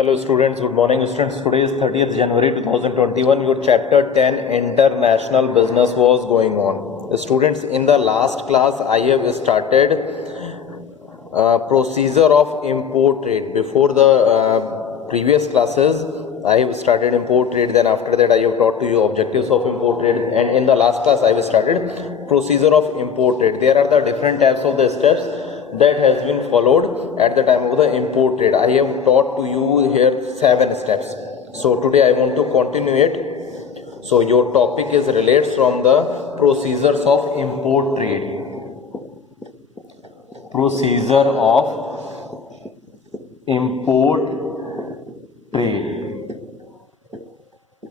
Hello students, good morning students. Today is 30th January 2021. Your chapter 10 international business was going on. Students, in the last class I have started procedure of import trade. Before the previous classes I have started import trade, then after that I have taught to you objectives of import trade, and in the last class I have started procedure of import trade. There are the different types of the steps that has been followed at the time of the import trade. I have taught to you here 7 steps. So today I want to continue it. So your topic is relates from the procedures of import trade. Procedure of import trade.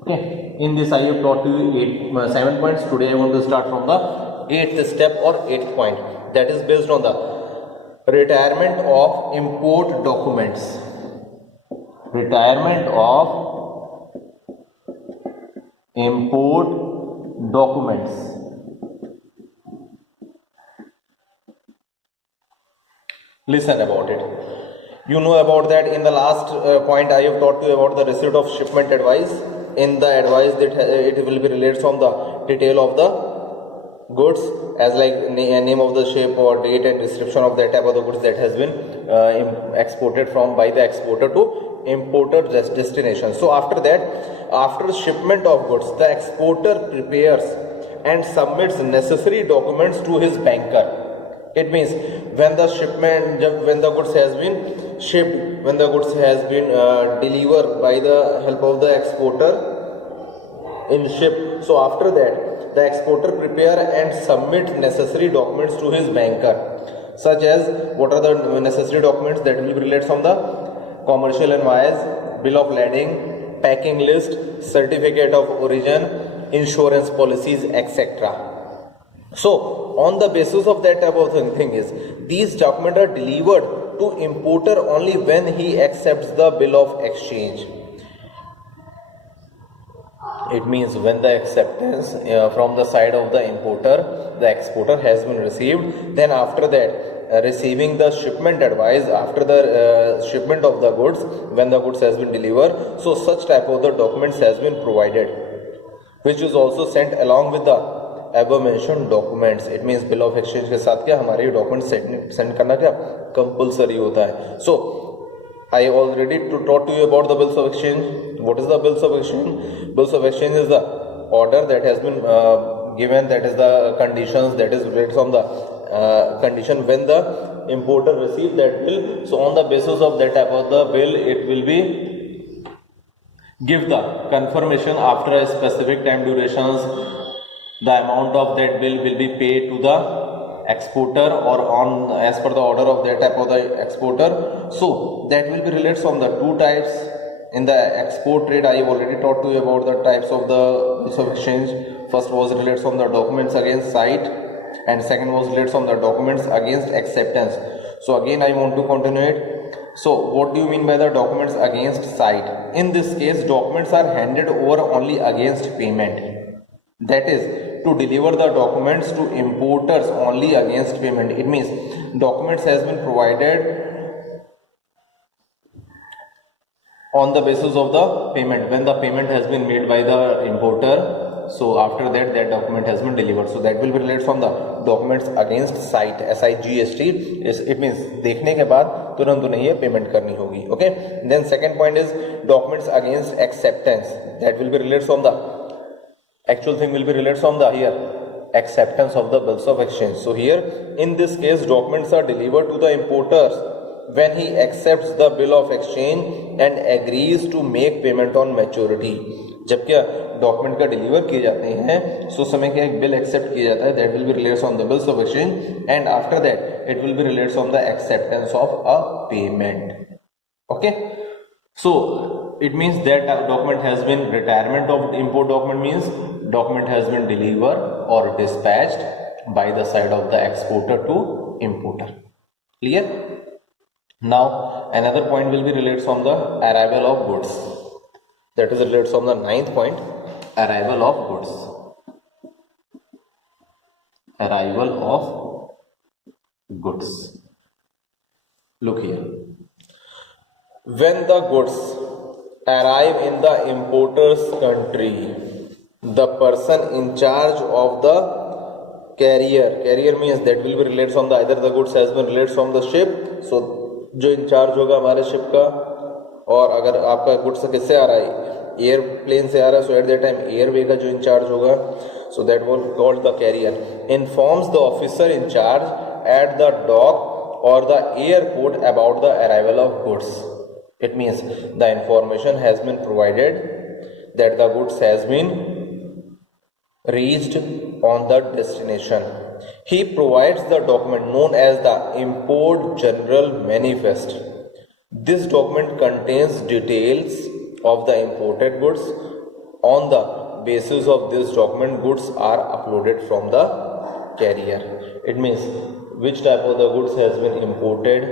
Okay, in this I have taught you 7 points. Today I want to start from the 8th step or 8th point, that is based on the retirement of import documents. Retirement of import documents. Listen about it. You know about that. In the last point I have taught you about the receipt of shipment advice. In the advice that it will be related from the detail of the goods, as like name of the ship or date and description of that type of the goods that has been exported from by the exporter to importer destination. So after that, after shipment of goods, the exporter prepares and submits necessary documents to his banker. It means when the shipment, when the goods has been shipped, when the goods has been delivered by the help of the exporter in ship, so after that the exporter prepare and submit necessary documents to his banker, such as what are the necessary documents that will be related from the commercial invoice, bill of lading, packing list, certificate of origin, insurance policies, etc. So on the basis of that type of thing is, these documents are delivered to importer only when he accepts the bill of exchange. It means when the acceptance from the side of the importer, the exporter has been received, then after that receiving the shipment advice after the shipment of the goods, when the goods has been delivered, so such type of the documents has been provided, which is also sent along with the above mentioned documents. It means bill of exchange के साथ क्या हमारे ये document send करना क्या compulsory होता है. So I already taught to you about the bills of exchange. What is the bills of exchange? Bills of exchange is the order that has been given, that is the conditions, that is based on the condition when the importer receives that bill. So on the basis of that type of the bill, it will be give the confirmation after a specific time durations. The amount of that bill will be paid to the exporter or on as per the order of that type of the exporter. So that will be related from the 2 types. In the export trade I have already taught to you about the types of the bills of exchange. First was related from the documents against sight, and second was related from the documents against acceptance. So again I want to continue it. So what do you mean by the documents against sight? In this case, documents are handed over only against payment. That is, to deliver the documents to importers only against payment. It means documents has been provided on the basis of the payment. When the payment has been made by the importer, so after that that document has been delivered. So that will be related from the documents against sight, SIGST. It means देखने के बाद तुरंत उन्हें ये payment करनी होगी. Okay. Then second point is documents against acceptance. That will be related from the actual thing will be related from the here acceptance of the bills of exchange. So here in this case documents are delivered to the importers when he accepts the bill of exchange and agrees to make payment on maturity. जब क्या document का deliver किए जाते हैं, सो समय क्या एक bill accept किया जाता है, that will be related on the bills of exchange, and after that it will be related on the acceptance of a payment. Okay. So it means that document has been retirement of import document means document has been delivered or dispatched by the side of the exporter to importer. Clear? Now another point will be related from the arrival of goods. That is related from the 9th point, arrival of goods. Arrival of goods. Look here. When the goods arrive in the importer's country, the person in charge of the carrier means that will be related from the either the goods has been related from the ship, so जो incharge होगा हमारे ship का, और अगर आपका goods किससे आ रहा है, एयरप्लेन से आ रहा है, so at that time airway का जो इंचार्ज होगा, so that was called the carrier, informs the officer incharge at the dock और the airport about the arrival of goods. It means the information has been provided that the goods has been reached on the destination. He provides the document known as the Import General Manifest. This document contains details of the imported goods. On the basis of this document, goods are uploaded from the carrier. It means which type of the goods has been imported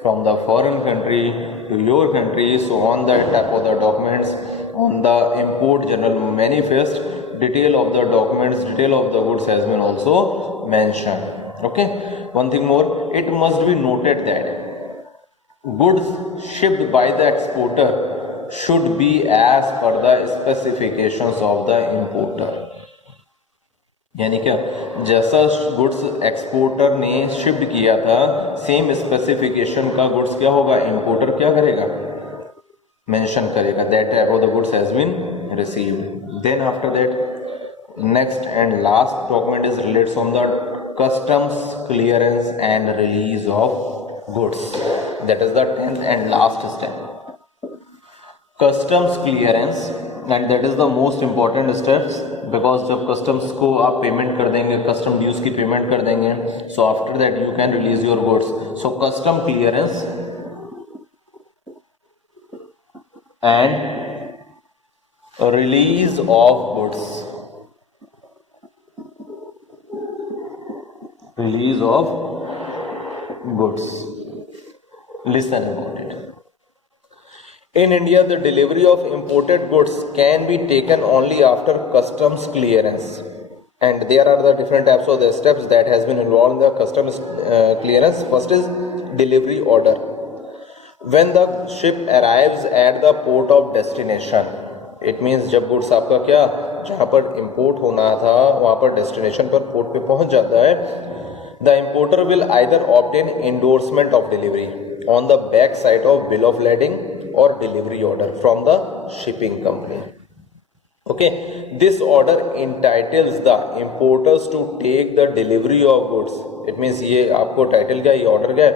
from the foreign country to your country. So on that type of the documents, on the Import General Manifest, detail of the documents, detail of the goods has been also mentioned. Okay, one thing more, it must be noted that goods shipped by the exporter should be as per the specifications of the importer. यानी क्या, जैसा goods exporter ने shift किया था, same specification का goods क्या होगा, importer क्या करेगा, मेंशन करेगा. That type of the goods has been received. Then after that next and last document is related from the customs clearance and release of goods. That is the 10th and last step, customs clearance, and that is the most important steps, because जब customs को आप payment कर देंगे, custom dues की payment कर देंगे, so after that you can release your goods. So custom clearance and release of goods, release of goods. Listen about it. In India, the delivery of imported goods can be taken only after customs clearance, and there are the different types of the steps that has been involved in the customs clearance. First is delivery order. When the ship arrives at the port of destination, it means जब goods आपका क्या जहाँ पर import होना था वहाँ पर destination पर port पे पहुँच जाता है, the importer will either obtain endorsement of delivery on the back side of bill of lading or delivery order from the shipping company. Okay, this order entitles the importers to take the delivery of goods. It means ये आपको title क्या, ये order क्या,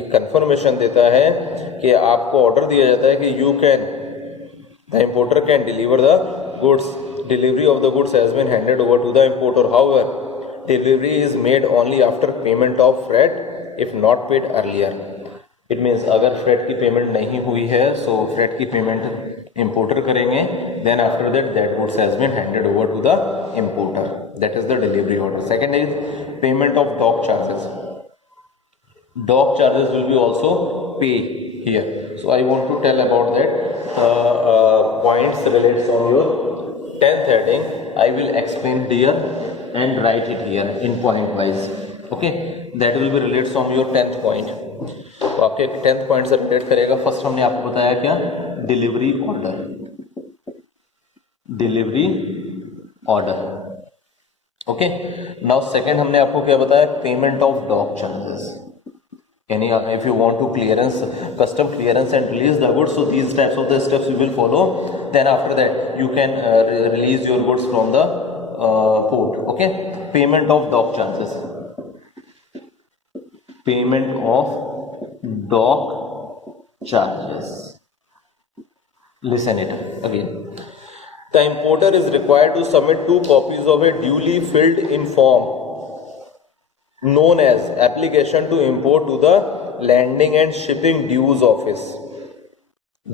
एक confirmation देता है कि आपको ऑर्डर दिया जाता है कि you can, the importer can deliver the goods. Delivery of the goods has been handed over to the importer. However, delivery is made only after payment of freight if not paid earlier. It means अगर freight की payment नहीं हुई है, so freight की payment importer करेंगे, then after that that goods has been handed over to the importer. That is the delivery order. Second is payment of dock charges. Dock charges will be also pay here. So I want to tell about that points related from your 10th heading. I will explain here and write it here in point wise. Okay, that will be related from your 10th point. तो आपके 10th point से relate करेगा. First हमने आपको बताया क्या, delivery order. Delivery order. Okay, now second हमने आपको क्या बताया, पेमेंट ऑफ डॉक चार्जेस. यानी if you want to clearance, custom clearance and release the goods, so these types of the steps you will follow. Then after that you can release your goods from the port. Okay, payment of dock charges. Payment of dock charges. Listen it again. The importer is required to submit 2 copies of a duly filled in form known as application to import to the landing and shipping dues office.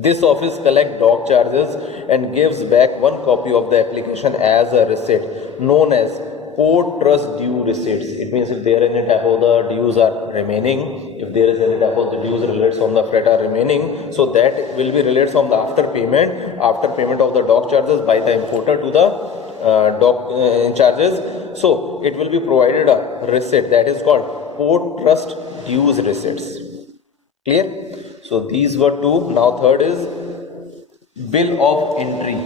This office collects dock charges and gives back 1 copy of the application as a receipt known as port trust due receipts. It means if there is any type of the dues are remaining, if there is any type of the dues related from the freight are remaining, so that will be related from the after payment of the dock charges by the importer to the dock charges. So it will be provided a receipt that is called port trust dues receipts. Clear? So these were two. Now third is bill of entry.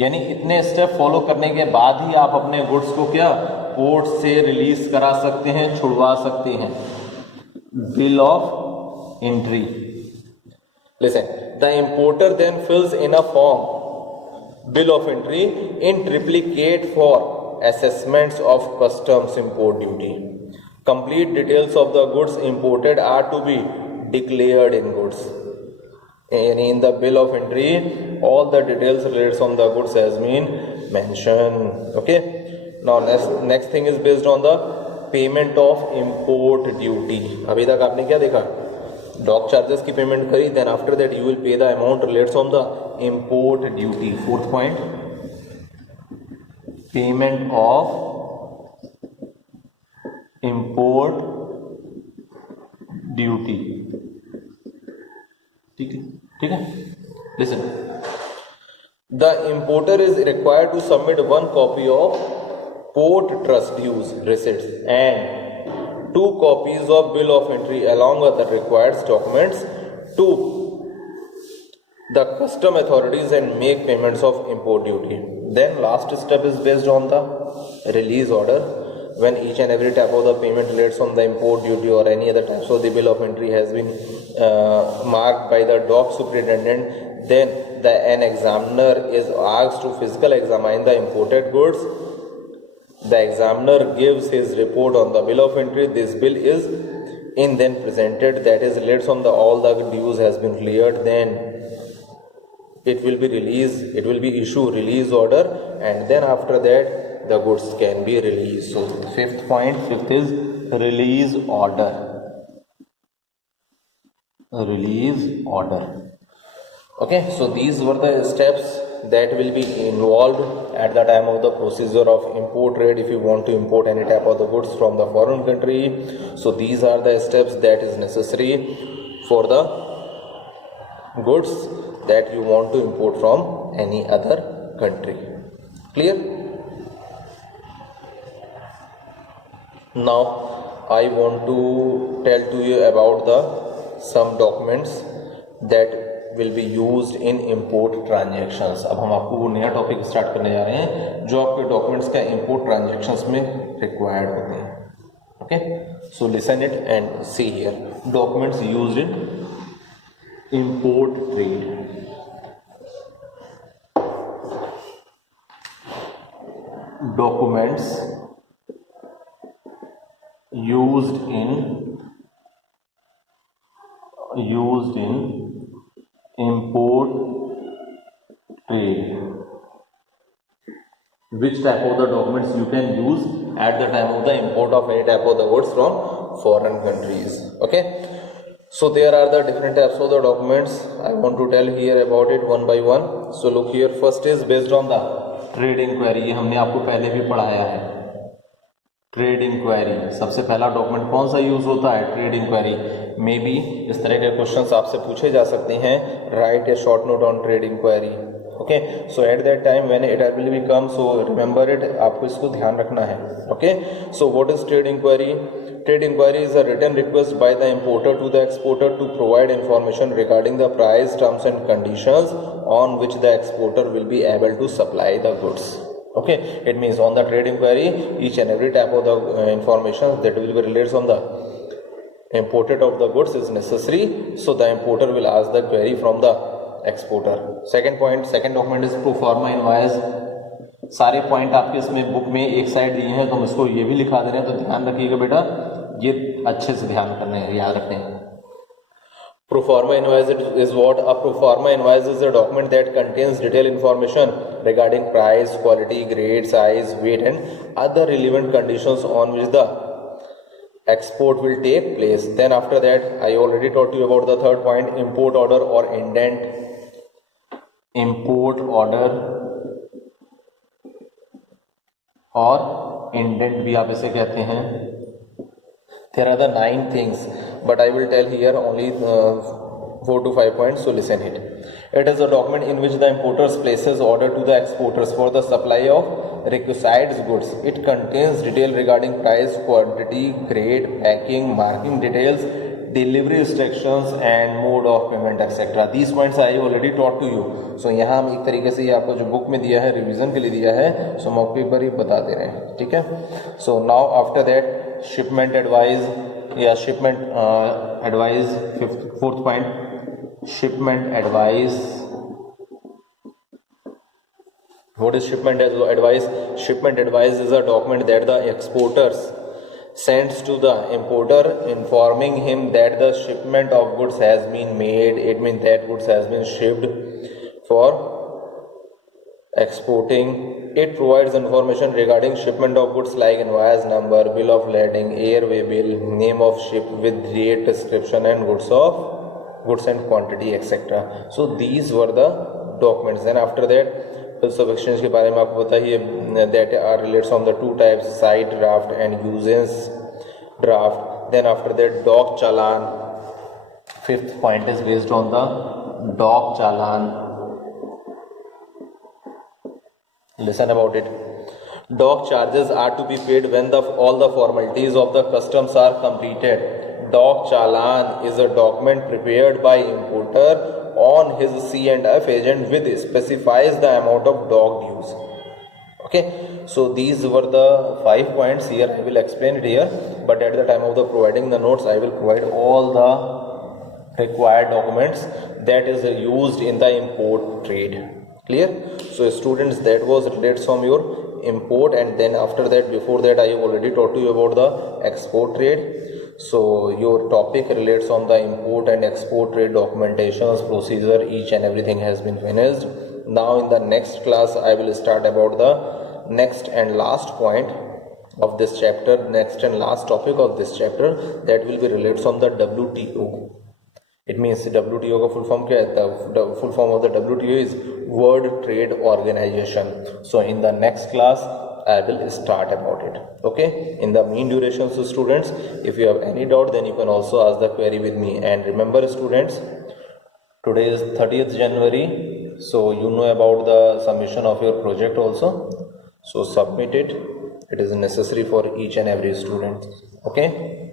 यानी इतने step follow करने के बाद ही आप अपने goods को क्या port से रिलीज करा सकते हैं, छुड़वा सकते हैं. Bill of entry. Listen, the importer then fills in a form, bill of entry, in triplicate for assessments of customs import duty. Complete details of the goods imported are to be declared in goods. And in the bill of entry, all the details related on the goods has been mentioned. Okay. Now next thing is based on the payment of import duty. अभी तक आपने क्या देखा? Dock charges की payment करी, then after that you will pay the amount relates on the import duty. Fourth point, payment of import duty. ठीक है, ठीक है. Listen, the importer is required to submit one copy of port trust dues receipts and 2 copies of bill of entry along with the required documents to the custom authorities and make payments of import duty. Then last step is based on the release order. When each and every type of the payment relates on the import duty or any other types of the bill of entry has been marked by the dock superintendent, then an examiner is asked to physically examine the imported goods. The examiner gives his report on the bill of entry. This bill is then presented, that is relates on the all the dues has been cleared. Then it will be released. It will be issued release order, and then after that the goods can be released. So fifth is release order. Release order. Okay. So these were the steps that will be involved at the time of the procedure of import trade if you want to import any type of the goods from the foreign country. So these are the steps that is necessary for the goods that you want to import from any other country. Clear? Now I want to tell to you about the some documents that will be used in import transactions. अब हम आपको वो नया topic start करने जा रहे हैं जो आपके डॉक्यूमेंट्स का import transactions में रिक्वायर्ड होते हैं. Okay, so listen it and see here. Documents used in import trade. Documents used in import trade. Which type of the documents you can use at the time of the import of any type of the goods from foreign countries. Okay, so there are the different types of the documents. I want to tell here about it one by one. So look here, first is based on the trade inquiry. ये हमने आपको पहले भी पढ़ाया है. Trade inquiry, सबसे पहला document कौन सा यूज होता है? Trade inquiry. मे बी इस तरह के क्वेश्चंस आपसे पूछे जा सकते हैं. Write a short note on trade inquiry. Okay, so at that time when it will be come, so remember it, आपको इसको ध्यान रखना है. ओके, सो व्हाट इज trade inquiry? Trade inquiry is a written request by the importer to the exporter to provide information regarding the price, terms and conditions on which the exporter will be able to supply the goods. Okay, it means on the trade inquiry, each and every type of the information that will be related on the imported of the goods is necessary. So the importer will ask the query from the exporter. Second point, second document is pro forma invoice. सारे point आपके इसमें book में एक side दिए हैं तो हम इसको ये भी लिखा दे रहे हैं, तो ध्यान रखिएगा बेटा, ये अच्छे से ध्यान करने हैं, याद रखने हैं. Pro forma invoice is what? A pro forma invoice is a document that contains detailed information regarding price, quality, grade, size, weight and other relevant conditions on which the export will take place. Then after that, I already taught you about the third point, import order or indent. Import order और indent भी आप इसे कहते हैं. There are the 9 things, but I will tell here only 4 to 5 points, so listen it. It is a document in which the importers places order to the exporters for the supply of requisite goods. It contains detail regarding price, quantity, grade, packing, marking details, delivery instructions and mode of payment etc. These points I already taught to you. So यहाँ हम एक तरीके से ये आपको जो book में दिया है रिवीजन के लिए दिया है, सो मॉक पेपर ही बता दे रहे हैं, ठीक है. So now after that shipment advice या shipment advice, fourth point shipment advice. What is shipment advice? Shipment advice is a document that the exporters sends to the importer informing him that the shipment of goods has been made. It means that goods has been shipped for exporting. It provides information regarding shipment of goods like invoice number, bill of lading, airway bill, name of ship with date, description and goods and quantity etc. So these were the documents. Then after that bills of exchange के बारे में आपको पता ही है, that are relates on the two types, side draft and usance draft. Then after that doc challan, fifth point is based on the doc challan. Listen about it. Doc charges are to be paid when all the formalities of the customs are completed. Doc challan is a document prepared by importer on his C&F agent with specifies the amount of doc dues. Okay, so these were the 5 points. Here I will explain it here, but at the time of the providing the notes I will provide all the required documents that is used in the import trade. Clear? So students, that was related from your import, and then after that, before that I have already taught you about the export trade. So your topic relates on the import and export trade documentations, procedure, each and everything has been finished. Now in the next class I will start about the next and last point of this chapter, next and last topic of this chapter, that will be related on the WTO. It means WTO का full form क्या है? The full form of the WTO is World Trade Organization. So in the next class I will start about it. Okay, in the mean duration, so students, if you have any doubt then you can also ask the query with me. And remember students, today is 30th January, so you know about the submission of your project also, so submit it. It is necessary for each and every student. Okay.